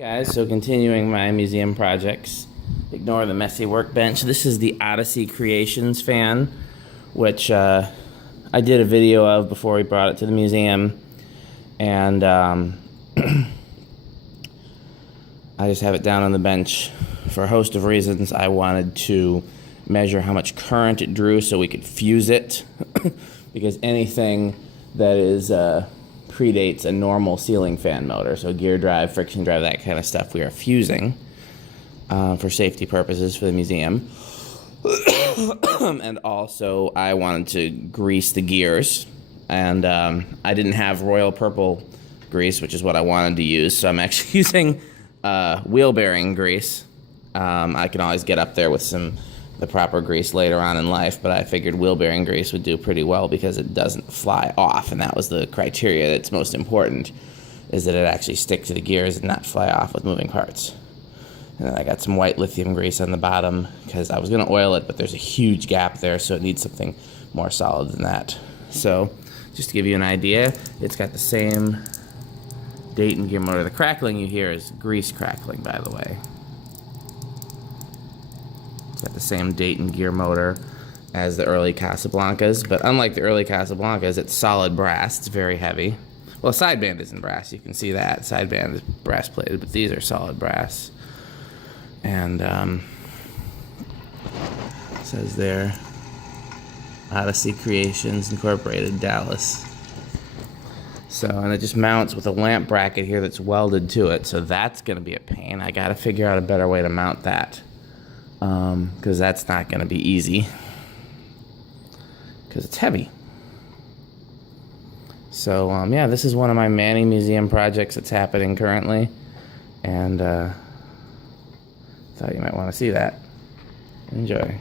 Guys, so continuing my museum projects, ignore the messy workbench. This is the Odyssey Creations fan, which I did a video of before we brought it to the museum, and I just have it down on the bench for a host of reasons. I wanted to measure how much current it drew so we could fuse it, because anything that is predates a normal ceiling fan motor, so gear drive, friction drive, that kind of stuff we are fusing for safety purposes for the museum. And also I wanted to grease the gears, and I didn't have royal purple grease, which is what I wanted to use, so I'm actually using wheel bearing grease. I can always get up there with the proper grease later on in life, but I figured wheel bearing grease would do pretty well because it doesn't fly off, and that was the criteria that's most important, is that it actually stick to the gears and not fly off with moving parts. And then I got some white lithium grease on the bottom because I was going to oil it, but there's a huge gap there, so it needs something more solid than that. So just to give you an idea, it's got the same Dayton gear motor. The crackling you hear is grease crackling, by the way. It's got the same Dayton gear motor as the early Casablancas, but unlike the early Casablancas, it's solid brass. It's very heavy. Well, sideband isn't brass. You can see that. Sideband is brass plated, but these are solid brass. And it says there, Odyssey Creations Incorporated, Dallas. So, and it just mounts with a lamp bracket here that's welded to it, so that's going to be a pain. I got to figure out a better way to mount that, because that's not going to be easy, because it's heavy. So, yeah, this is one of my Manning Museum projects that's happening currently, and thought you might want to see that. Enjoy.